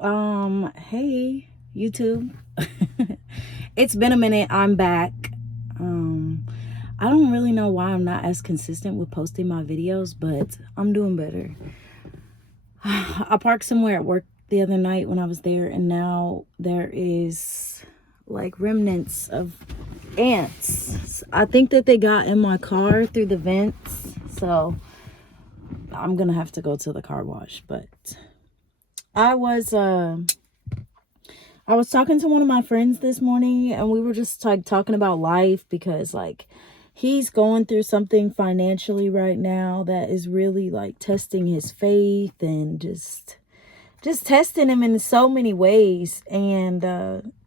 Hey, YouTube. It's been a minute. I'm back. I don't really know why I'm not as consistent with posting my videos, but I'm doing better. I parked somewhere at work the other night when I was there, and now there is like remnants of ants. I think that they got in my car through the vents, so I'm gonna have to go to the car wash. But I was talking to one of my friends this morning, and we were just like talking about life, because like he's going through something financially right now that is really like testing his faith and just testing him in so many ways. And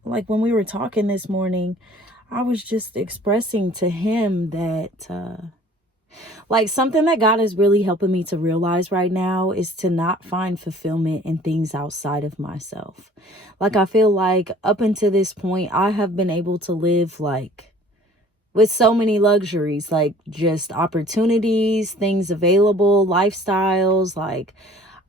like when we were talking this morning, I was just expressing to him that like something that God is really helping me to realize right now is to not find fulfillment in things outside of myself. Like I feel like up until this point, I have been able to live like with so many luxuries, like just opportunities, things available, lifestyles. Like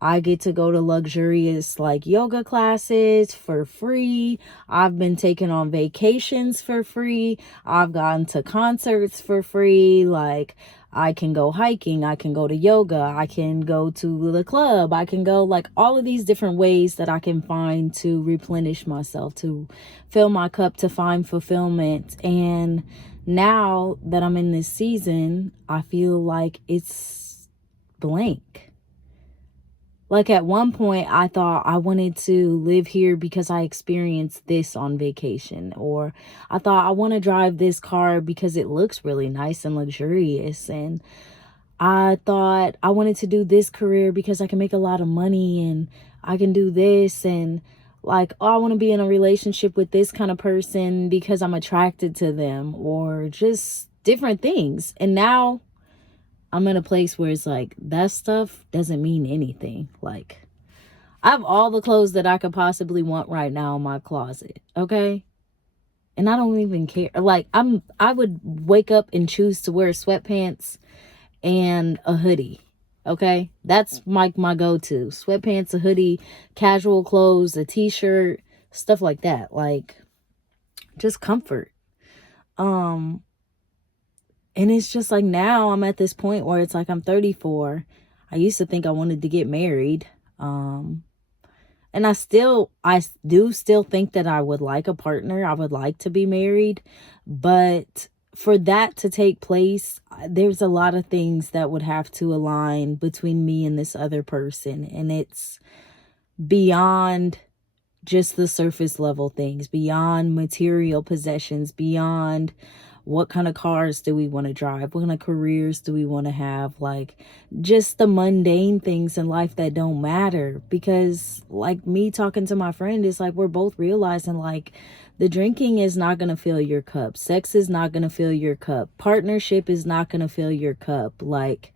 I get to go to luxurious like yoga classes for free. I've been taking on vacations for free. I've gone to concerts for free. Like I can go hiking, I can go to yoga, I can go to the club, I can go like all of these different ways that I can find to replenish myself, to fill my cup, to find fulfillment. And now that I'm in this season, I feel like it's blank. Like at one point, I thought I wanted to live here because I experienced this on vacation. Or I thought I want to drive this car because it looks really nice and luxurious. And I thought I wanted to do this career because I can make a lot of money and I can do this. And like, oh, I want to be in a relationship with this kind of person because I'm attracted to them, or just different things. And now I'm in a place where it's like that stuff doesn't mean anything. Like I have all the clothes that I could possibly want right now in my closet, okay? And I don't even care. Like I would wake up and choose to wear sweatpants and a hoodie, okay? That's my go-to. Sweatpants, a hoodie, casual clothes, a t-shirt, stuff like that. Like just comfort. And it's just like now I'm at this point where it's like I'm 34. I used to think I wanted to get married. And I do still think that I would like a partner. I would like to be married. But for that to take place, there's a lot of things that would have to align between me and this other person. And it's beyond just the surface level things, beyond material possessions, beyond what kind of cars do we want to drive, what kind of careers do we want to have, like just the mundane things in life that don't matter. Because like me talking to my friend, it's like we're both realizing like the drinking is not going to fill your cup, sex is not going to fill your cup, partnership is not going to fill your cup, like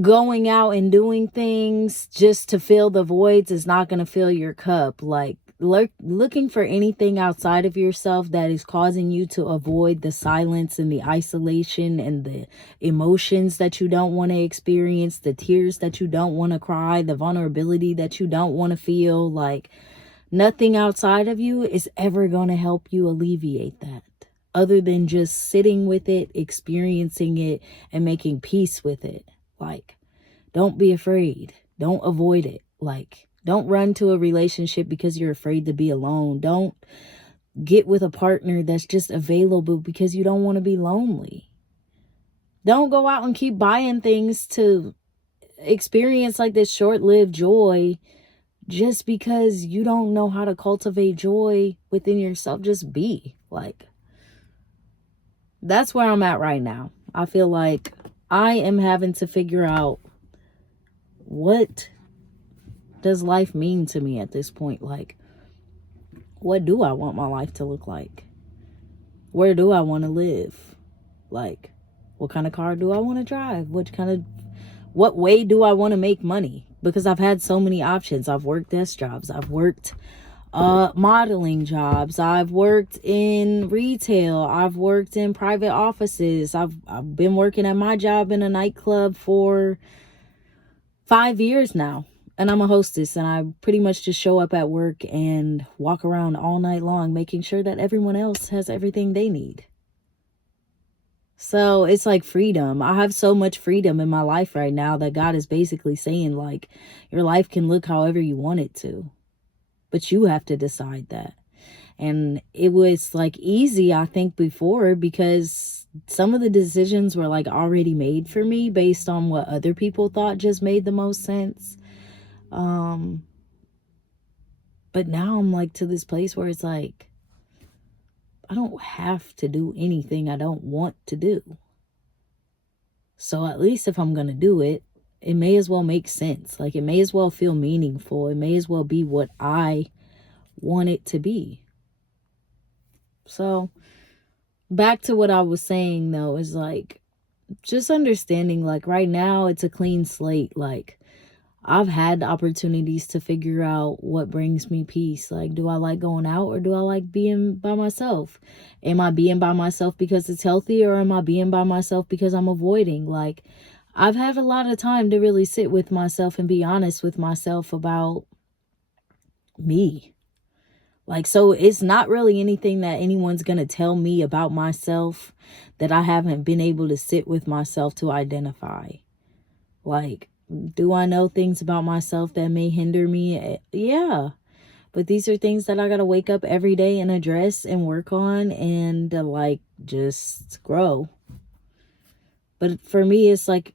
going out and doing things just to fill the voids is not going to fill your cup. Like looking for anything outside of yourself that is causing you to avoid the silence and the isolation and the emotions that you don't want to experience, the tears that you don't want to cry, the vulnerability that you don't want to feel. Like nothing outside of you is ever going to help you alleviate that, other than just sitting with it, experiencing it, and making peace with it. Like, don't be afraid. Don't avoid it. Like, don't run to a relationship because you're afraid to be alone. Don't get with a partner that's just available because you don't want to be lonely. Don't go out and keep buying things to experience like this short-lived joy just because you don't know how to cultivate joy within yourself. Just be. Like, that's where I'm at right now. I feel like I am having to figure out, what does life mean to me at this point? Like, what do I want my life to look like? Where do I want to live? Like, what kind of car do I want to drive? What way do I want to make money? Because I've had so many options. I've worked desk jobs. I've worked modeling jobs. I've worked in retail. I've worked in private offices. I've been working at my job in a nightclub for 5 years now. and I'm a hostess, and I pretty much just show up at work and walk around all night long making sure that everyone else has everything they need. So it's like freedom. I have so much freedom in my life right now that God is basically saying, like, your life can look however you want it to, but you have to decide that. And it was like easy, I think, before, because some of the decisions were like already made for me based on what other people thought just made the most sense. Um, but now I'm like to this place where it's like, I don't have to do anything I don't want to do. So at least if I'm going to do it, it may as well make sense. Like, it may as well feel meaningful. It may as well be what I want it to be. So back to what I was saying, though, is like, just understanding, like, right now it's a clean slate. Like, I've had opportunities to figure out what brings me peace. Like, do I like going out, or do I like being by myself? Am I being by myself because it's healthy, or am I being by myself because I'm avoiding? Like, I've had a lot of time to really sit with myself and be honest with myself about me. Like, so it's not really anything that anyone's going to tell me about myself that I haven't been able to sit with myself to identify. Like, do I know things about myself that may hinder me? Yeah. But these are things that I got to wake up every day and address and work on and like just grow. But for me, it's like,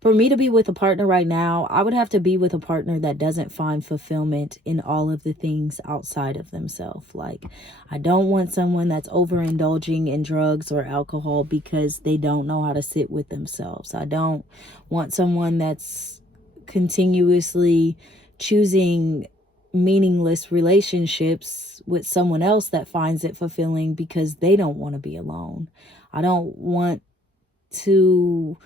for me to be with a partner right now, I would have to be with a partner that doesn't find fulfillment in all of the things outside of themselves. Like, I don't want someone that's overindulging in drugs or alcohol because they don't know how to sit with themselves. I don't want someone that's continuously choosing meaningless relationships with someone else that finds it fulfilling because they don't want to be alone. I don't want to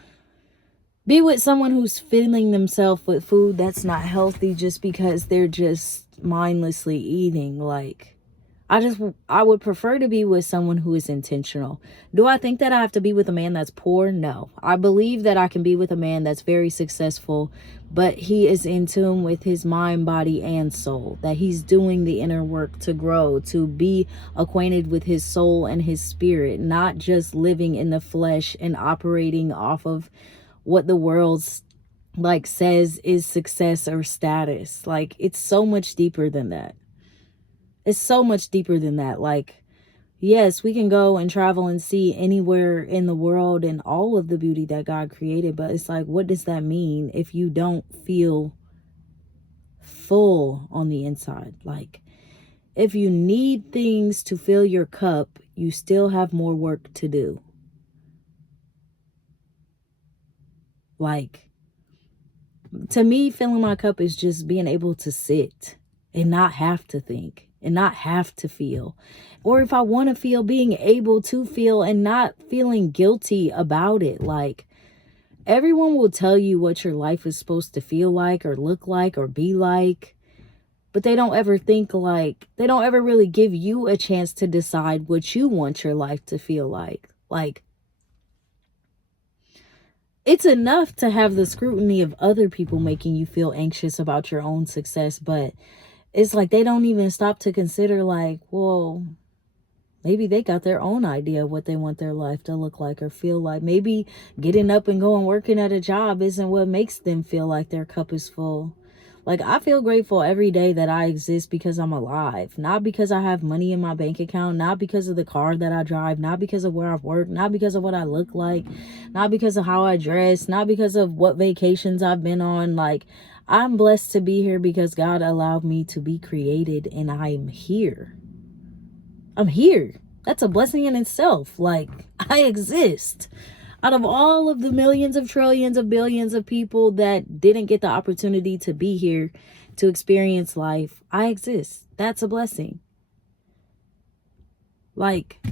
be with someone who's filling themselves with food that's not healthy just because they're just mindlessly eating. Like, I would prefer to be with someone who is intentional. Do I think that I have to be with a man that's poor? No. I believe that I can be with a man that's very successful, but he is in tune with his mind, body, and soul. That he's doing the inner work to grow, to be acquainted with his soul and his spirit, not just living in the flesh and operating off of what the world's like says is success or status. Like, it's so much deeper than that. It's so much deeper than that. Like, yes, we can go and travel and see anywhere in the world and all of the beauty that God created, but it's like, what does that mean if you don't feel full on the inside? Like, if you need things to fill your cup, you still have more work to do. Like, to me, filling my cup is just being able to sit and not have to think and not have to feel. Or if I want to feel, being able to feel and not feeling guilty about it. Like, everyone will tell you what your life is supposed to feel like or look like or be like, but they don't ever think, like, they don't ever really give you a chance to decide what you want your life to feel like. Like, it's enough to have the scrutiny of other people making you feel anxious about your own success, but it's like they don't even stop to consider, like, well, maybe they got their own idea of what they want their life to look like or feel like. Maybe getting up and going working at a job isn't what makes them feel like their cup is full. Like, I feel grateful every day that I exist because I'm alive. Not because I have money in my bank account. Not because of the car that I drive. Not because of where I've worked. Not because of what I look like. Not because of how I dress. Not because of what vacations I've been on. Like, I'm blessed to be here because God allowed me to be created and I'm here. I'm here. That's a blessing in itself. Like, I exist. Out of all of the millions of trillions of billions of people that didn't get the opportunity to be here to experience life, I exist. That's a blessing. Like,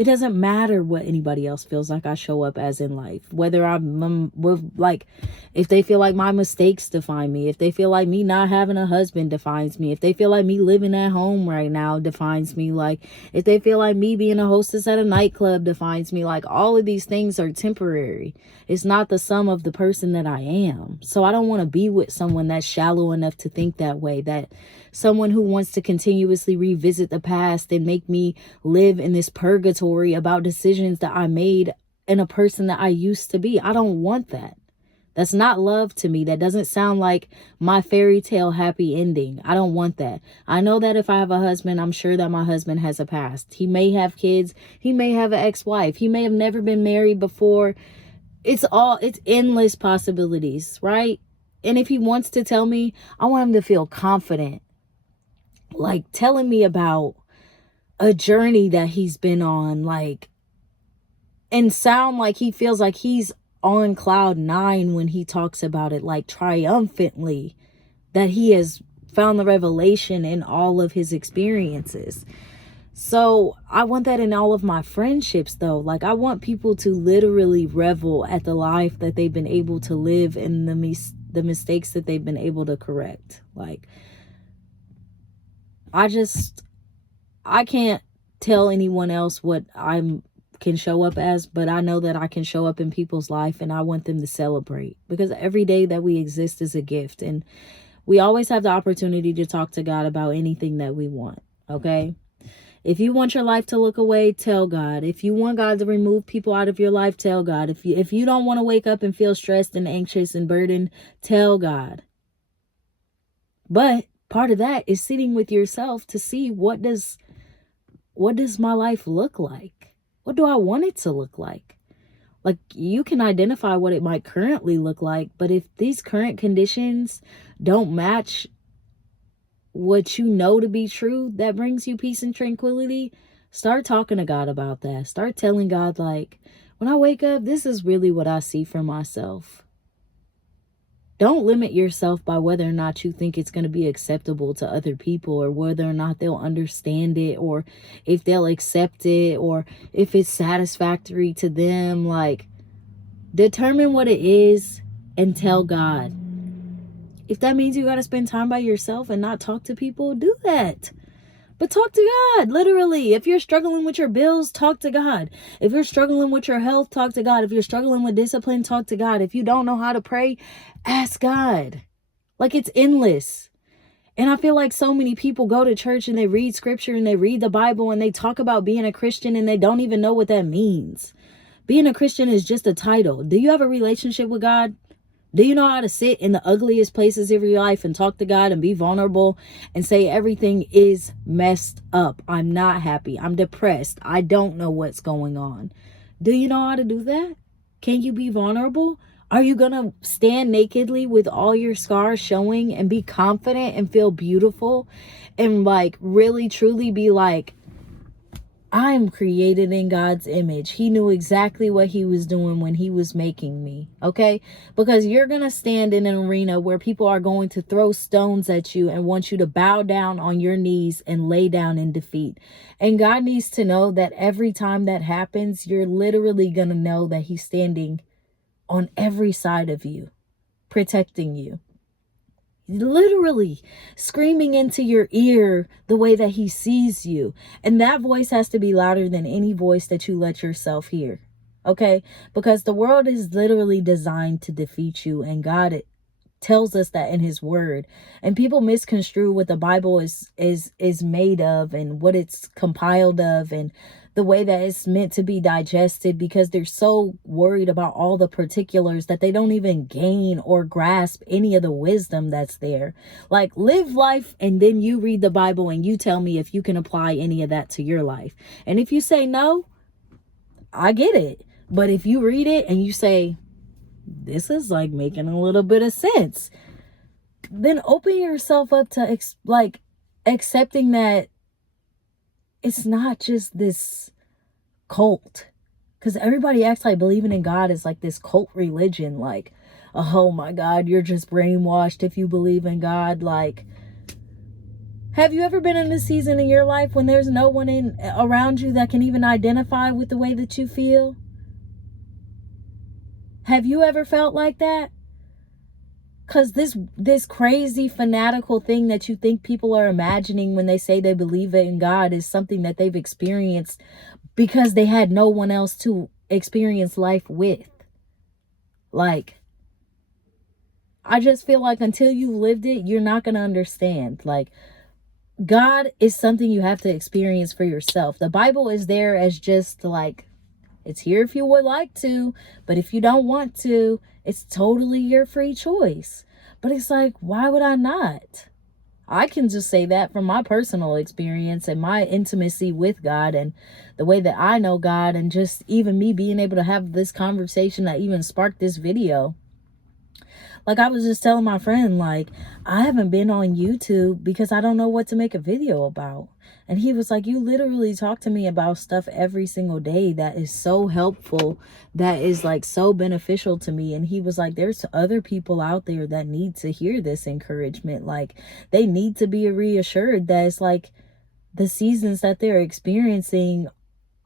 It doesn't matter what anybody else feels like I show up as in life. Whether I'm with, like, if they feel like my mistakes define me, if they feel like me not having a husband defines me, if they feel like me living at home right now defines me, like, if they feel like me being a hostess at a nightclub defines me, like, all of these things are temporary. It's not the sum of the person that I am. So I don't want to be with someone that's shallow enough to think that way, that someone who wants to continuously revisit the past and make me live in this purgatory about decisions that I made and a person that I used to be. I don't want that. That's not love to me. That doesn't sound like my fairy tale happy ending. I don't want that. I know that if I have a husband, I'm sure that my husband has a past. He may have kids. He may have an ex-wife. He may have never been married before. It's endless possibilities, right? And if he wants to tell me, I want him to feel confident, like telling me about a journey that he's been on, like, and sound like he feels like he's on cloud 9 when he talks about it, like triumphantly, that he has found the revelation in all of his experiences. So I want that in all of my friendships, though. Like, I want people to literally revel at the life that they've been able to live and the mistakes that they've been able to correct. Like, I can't tell anyone else what I can show up as, but I know that I can show up in people's life, and I want them to celebrate, because every day that we exist is a gift, and we always have the opportunity to talk to God about anything that we want. Okay? If you want your life to look away, tell God. If you want God to remove people out of your life, tell God. If you don't want to wake up and feel stressed and anxious and burdened, tell God. But part of that is sitting with yourself to see, what does my life look like? What do I want it to look like? Like, you can identify what it might currently look like, but if these current conditions don't match what you know to be true that brings you peace and tranquility, start talking to God about that. Start telling God, like, when I wake up, this is really what I see for myself. Don't limit yourself by whether or not you think it's going to be acceptable to other people, or whether or not they'll understand it, or if they'll accept it, or if it's satisfactory to them. Like, determine what it is and tell God. If that means you got to spend time by yourself and not talk to people, do that. But talk to God, literally. If you're struggling with your bills, talk to God. If you're struggling with your health, talk to God. If you're struggling with discipline, talk to God. If you don't know how to pray, ask God. Like, it's endless. And I feel like so many people go to church and they read scripture and they read the Bible and they talk about being a Christian and they don't even know what that means. Being a Christian is just a title. Do you have a relationship with God? Do you know how to sit in the ugliest places of your life and talk to God and be vulnerable and say everything is messed up? I'm not happy. I'm depressed. I don't know what's going on. Do you know how to do that? Can you be vulnerable? Are you going to stand nakedly with all your scars showing and be confident and feel beautiful and, like, really truly be like, I'm created in God's image. He knew exactly what he was doing when he was making me, okay? Because you're going to stand in an arena where people are going to throw stones at you and want you to bow down on your knees and lay down in defeat. And God needs to know that every time that happens, you're literally going to know that he's standing on every side of you, protecting you. Literally screaming into your ear the way that he sees you. And that voice has to be louder than any voice that you let yourself hear. Okay? Because the world is literally designed to defeat you, and God tells us that in his word. And people misconstrue what the Bible is made of and what it's compiled of and the way that it's meant to be digested, because they're so worried about all the particulars that they don't even gain or grasp any of the wisdom that's there. Like, live life, and then you read the Bible and you tell me if you can apply any of that to your life. And if you say no, I get it. But if you read it and you say, this is like making a little bit of sense, then open yourself up to accepting that it's not just this cult. Because everybody acts like believing in God is like this cult religion. Like, oh my God, you're just brainwashed if you believe in God. Like, Have you ever been in a season in your life when there's no one around you that can even identify with the way that you feel? Have you ever felt like that? Because this crazy fanatical thing that you think people are imagining when they say they believe in God is something that they've experienced because they had no one else to experience life with. Like, I just feel like until you've lived it, you're not going to understand. Like, God is something you have to experience for yourself. The Bible is there as just like, it's here if you would like to, but if you don't want to, it's totally your free choice. But it's like, why would I not? I can just say that from my personal experience and my intimacy with God and the way that I know God, and just even me being able to have this conversation that even sparked this video. Like, I was just telling my friend, like, I haven't been on YouTube because I don't know what to make a video about. And he was like, you literally talk to me about stuff every single day that is so helpful, that is like so beneficial to me. And he was like, there's other people out there that need to hear this encouragement. Like, they need to be reassured that it's like the seasons that they're experiencing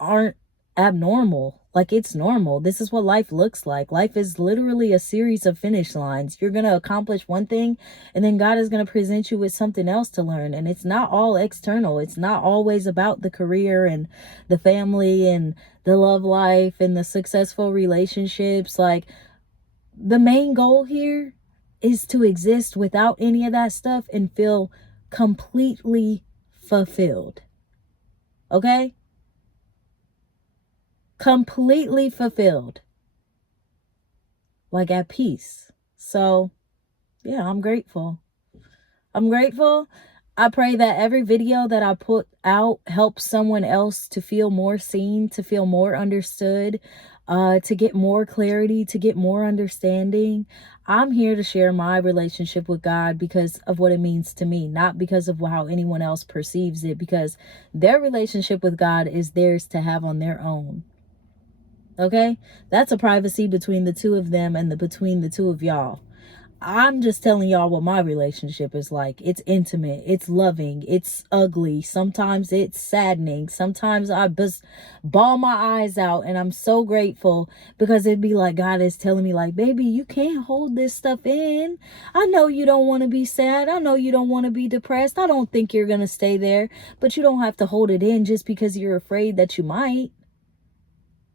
aren't abnormal. Like, it's normal. This is what life looks like. Life is literally a series of finish lines. You're going to accomplish one thing, and then God is going to present you with something else to learn. And it's not all external. It's not always about the career and the family and the love life and the successful relationships. Like, the main goal here is to exist without any of that stuff and feel completely fulfilled. Okay? Completely fulfilled, like at peace. So yeah, I'm grateful. I pray that every video that I put out helps someone else to feel more seen, to feel more understood, to get more clarity, to get more understanding. I'm here to share my relationship with God because of what it means to me, not because of how anyone else perceives it, because their relationship with God is theirs to have on their own. Okay, that's a privacy between the two of them and between the two of y'all. I'm just telling y'all what my relationship is like. It's intimate, it's loving, it's ugly, sometimes it's saddening, sometimes I just bawl my eyes out, and I'm so grateful because it'd be like God is telling me, like, baby, you can't hold this stuff in. I know you don't want to be sad, I know you don't want to be depressed, I don't think you're gonna stay there, but you don't have to hold it in just because you're afraid that you might,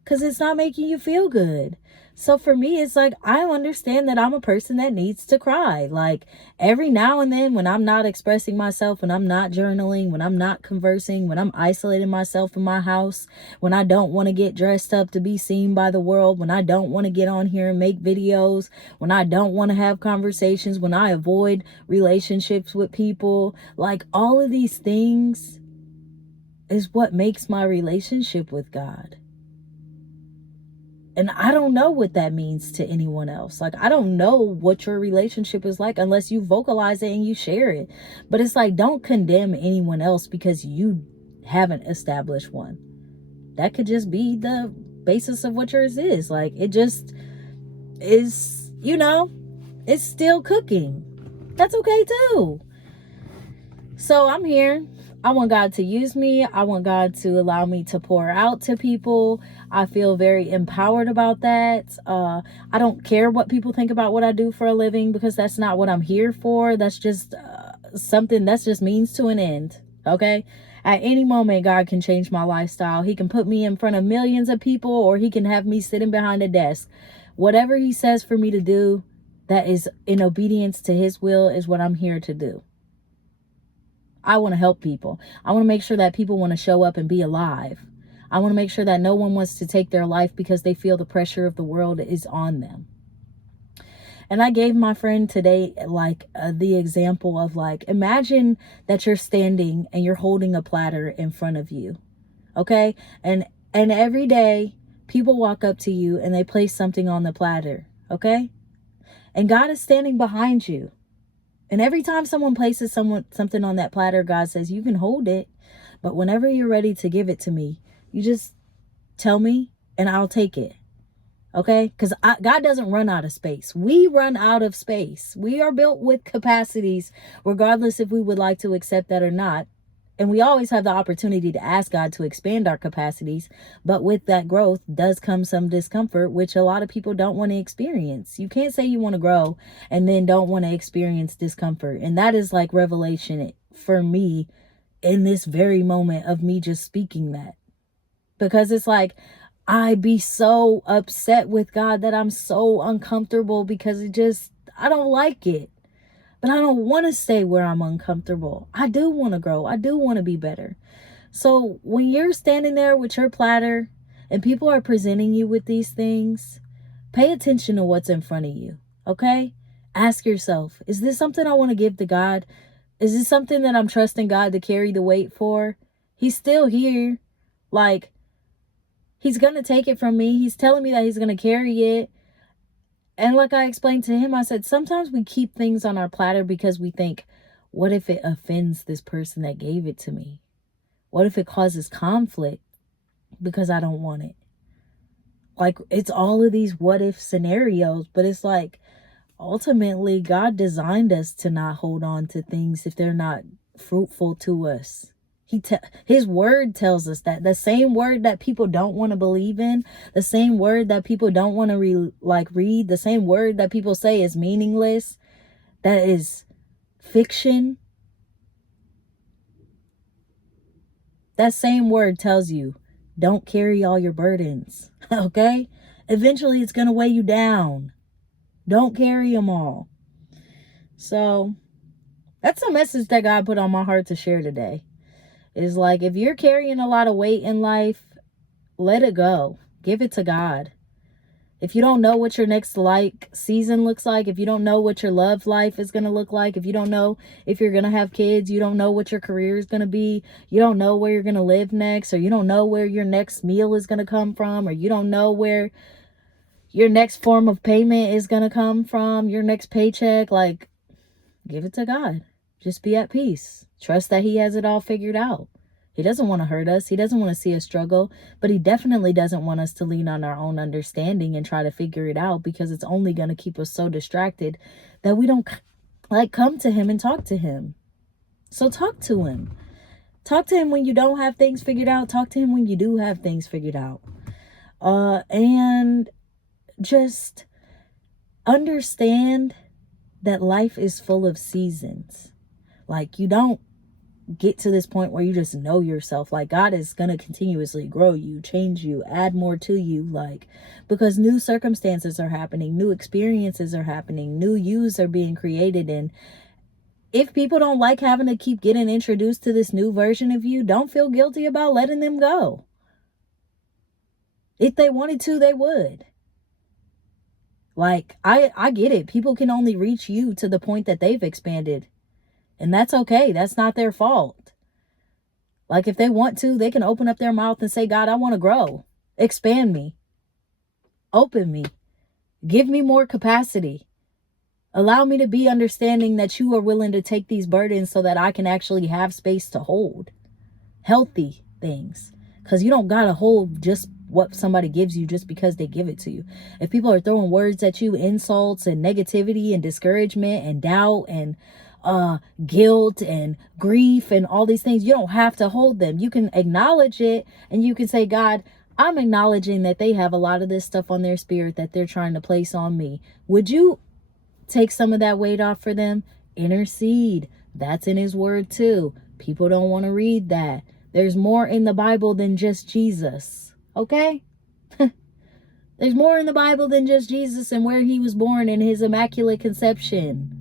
because it's not making you feel good. So for me, it's like, I understand that I'm a person that needs to cry. Like, every now and then, when I'm not expressing myself, when I'm not journaling, when I'm not conversing, when I'm isolating myself in my house, when I don't want to get dressed up to be seen by the world, when I don't want to get on here and make videos, when I don't want to have conversations, when I avoid relationships with people, like, all of these things is what makes my relationship with God. And I don't know what that means to anyone else. Like, I don't know what your relationship is like unless you vocalize it and you share it. But it's like, don't condemn anyone else because you haven't established one. That could just be the basis of what yours is. Like, it just is, it's still cooking. That's okay too. So I'm here. I want God to use me. I want God to allow me to pour out to people. I feel very empowered about that. I don't care what people think about what I do for a living, because that's not what I'm here for. That's just something that's just means to an end. Okay? At any moment, God can change my lifestyle. He can put me in front of millions of people, or he can have me sitting behind a desk. Whatever he says for me to do that is in obedience to his will is what I'm here to do. I want to help people. I want to make sure that people want to show up and be alive. I want to make sure that no one wants to take their life because they feel the pressure of the world is on them. And I gave my friend today, like, the example of, like, imagine that you're standing and you're holding a platter in front of you. Okay? And every day people walk up to you and they place something on the platter. Okay? And God is standing behind you. And every time someone places something on that platter, God says, you can hold it, but whenever you're ready to give it to me, you just tell me and I'll take it. Okay? Because God doesn't run out of space. We run out of space. We are built with capacities, regardless if we would like to accept that or not. And we always have the opportunity to ask God to expand our capacities. But with that growth does come some discomfort, which a lot of people don't want to experience. You can't say you want to grow and then don't want to experience discomfort. And that is like revelation for me in this very moment of me just speaking that. Because it's like, I be so upset with God that I'm so uncomfortable because I don't like it. But I don't want to stay where I'm uncomfortable. I do want to grow. I do want to be better. So when you're standing there with your platter and people are presenting you with these things, pay attention to what's in front of you. Okay? Ask yourself, is this something I want to give to God? Is this something that I'm trusting God to carry the weight for? He's still here. Like, He's going to take it from me. He's telling me that he's going to carry it. And like I explained to him, I said, sometimes we keep things on our platter because we think, what if it offends this person that gave it to me? What if it causes conflict because I don't want it? Like, it's all of these what if scenarios, but it's like, ultimately, God designed us to not hold on to things if they're not fruitful to us. His word tells us that. The same word that people don't want to believe in, the same word that people don't want to read, the same word that people say is meaningless, that is fiction. That same word tells you, don't carry all your burdens, okay? Eventually, it's going to weigh you down. Don't carry them all. So, that's a message that God put on my heart to share today. Is like, if you're carrying a lot of weight in life, let it go. Give it to God. If you don't know what your next season looks like, if you don't know what your love life is going to look like, if you don't know if you're going to have kids, you don't know what your career is going to be, you don't know where you're going to live next, or you don't know where your next meal is going to come from, or you don't know where your next form of payment is going to come from, your next paycheck, like, give it to God. Just be at peace. Trust that he has it all figured out. He doesn't want to hurt us. He doesn't want to see us struggle, but he definitely doesn't want us to lean on our own understanding and try to figure it out, because it's only going to keep us so distracted that we don't come to him and talk to him. So talk to him. Talk to him when you don't have things figured out. Talk to him when you do have things figured out. And just understand that life is full of seasons. Like, you don't get to this point where you just know yourself. Like, God is going to continuously grow you, change you, add more to you, like, because new circumstances are happening, new experiences are happening, new yous are being created. And if people don't like having to keep getting introduced to this new version of you, don't feel guilty about letting them go. If they wanted to, they would. Like, I get it. People can only reach you to the point that they've expanded. And that's okay. That's not their fault. Like, if they want to, they can open up their mouth and say, God, I want to grow. Expand me. Open me. Give me more capacity. Allow me to be understanding that you are willing to take these burdens so that I can actually have space to hold healthy things. Because you don't got to hold just what somebody gives you just because they give it to you. If people are throwing words at you, insults and negativity and discouragement and doubt and guilt and grief and all these things, you don't have to hold them. You can acknowledge it and you can say, God, I'm acknowledging that they have a lot of this stuff on their spirit that they're trying to place on me. Would you take some of that weight off for them? Intercede. That's in his word too. People don't want to read that. There's more in the Bible than just Jesus. Okay? There's more in the Bible than just Jesus and where he was born and his immaculate conception.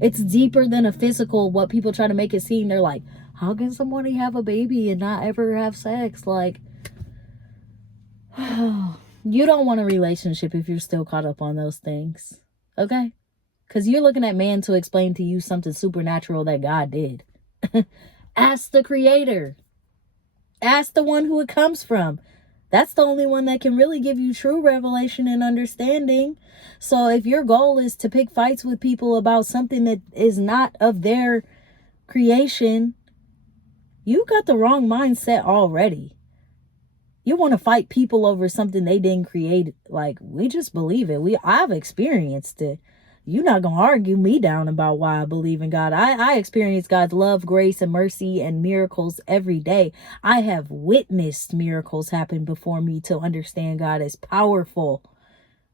It's deeper than a physical, what people try to make it seem. They're like, how can somebody have a baby and not ever have sex? Like, you don't want a relationship if you're still caught up on those things. Okay? Because you're looking at man to explain to you something supernatural that God did. Ask the creator. Ask the one who it comes from. That's the only one that can really give you true revelation and understanding. So if your goal is to pick fights with people about something that is not of their creation, you got the wrong mindset already. You want to fight people over something they didn't create. Like, we just believe it. I've experienced it. You're not going to argue me down about why I believe in God. I experience God's love, grace, and mercy and miracles every day. I have witnessed miracles happen before me to understand God is powerful.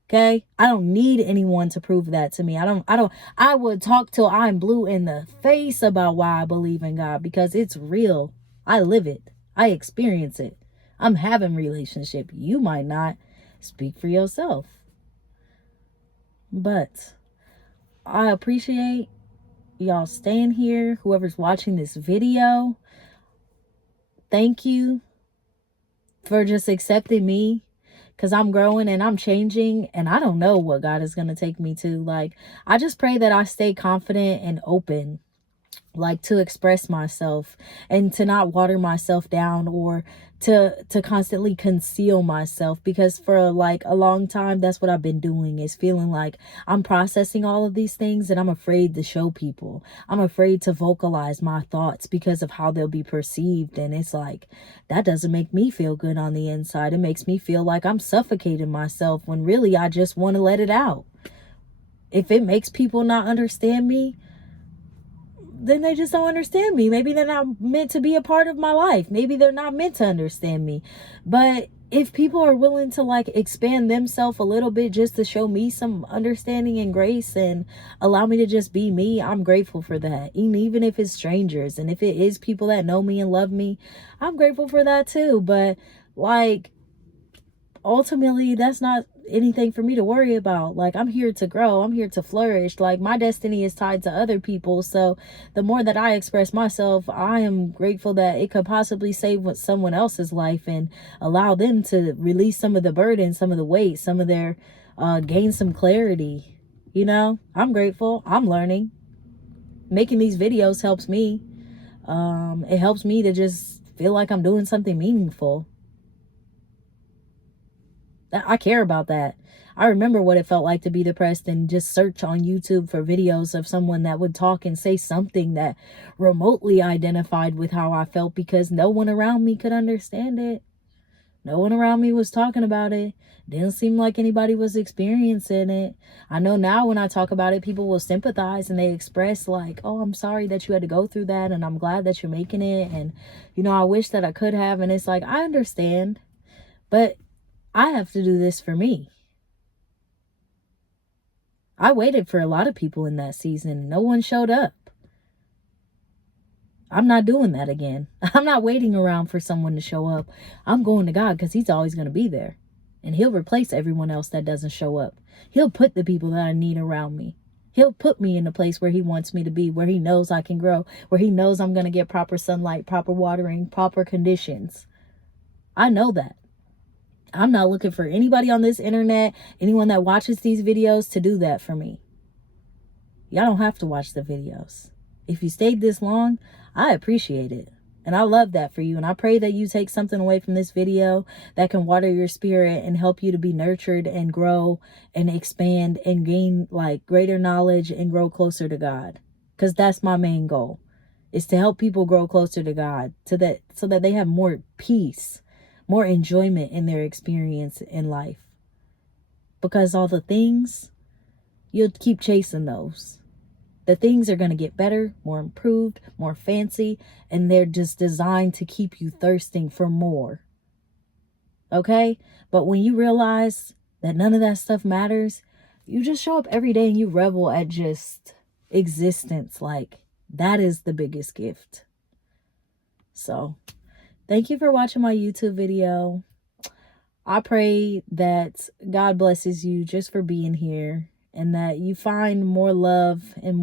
Okay? I don't need anyone to prove that to me. I would talk till I'm blue in the face about why I believe in God, because it's real. I live it. I experience it. I'm having relationship. You might not. Speak for yourself. But I appreciate y'all staying here. Whoever's watching this video, thank you for just accepting me, because I'm growing and I'm changing, and I don't know what God is going to take me to. Like, I just pray that I stay confident and open, like, to express myself and to not water myself down, or to constantly conceal myself, because for like a long time that's what I've been doing, is feeling like I'm processing all of these things and I'm afraid to show people. I'm afraid to vocalize my thoughts because of how they'll be perceived, and it's like, that doesn't make me feel good on the inside. It makes me feel like I'm suffocating myself, when really I just want to let it out. If it makes people not understand me, then they just don't understand me. Maybe they're not meant to be a part of my life. Maybe they're not meant to understand me. But if people are willing to like expand themselves a little bit just to show me some understanding and grace and allow me to just be me, I'm grateful for that. And even if it's strangers, and if it is people that know me and love me, I'm grateful for that too. But like, ultimately, that's not anything for me to worry about. Like, I'm here to grow. I'm here to flourish. Like, my destiny is tied to other people. So the more that I express myself, I am grateful that it could possibly save someone else's life and allow them to release some of the burden, some of the weight, some of their gain some clarity. You know, I'm grateful. I'm learning. Making these videos helps me. It helps me to just feel like I'm doing something meaningful. I care about that. I remember what it felt like to be depressed and just search on YouTube for videos of someone that would talk and say something that remotely identified with how I felt, because no one around me could understand it. No one around me was talking about it. Didn't seem like anybody was experiencing it. I know now when I talk about it, people will sympathize and they express like, oh, I'm sorry that you had to go through that, and I'm glad that you're making it. And, you know, I wish that I could have. And it's like, I understand, but I have to do this for me. I waited for a lot of people in that season. No one showed up. I'm not doing that again. I'm not waiting around for someone to show up. I'm going to God, because he's always going to be there. And he'll replace everyone else that doesn't show up. He'll put the people that I need around me. He'll put me in a place where he wants me to be, where he knows I can grow, where he knows I'm going to get proper sunlight, proper watering, proper conditions. I know that. I'm not looking for anybody on this internet, anyone that watches these videos, to do that for me. Y'all don't have to watch the videos. If you stayed this long, I appreciate it. And I love that for you. And I pray that you take something away from this video that can water your spirit and help you to be nurtured and grow and expand and gain like greater knowledge and grow closer to God. Because that's my main goal, is to help people grow closer to God, so that they have more peace, more enjoyment in their experience in life. Because all the things, you'll keep chasing those. The things are going to get better, more improved, more fancy, and they're just designed to keep you thirsting for more. Okay? But when you realize that none of that stuff matters, you just show up every day and you revel at just existence. Like, that is the biggest gift. So, thank you for watching my YouTube video. I pray that God blesses you just for being here, and that you find more love and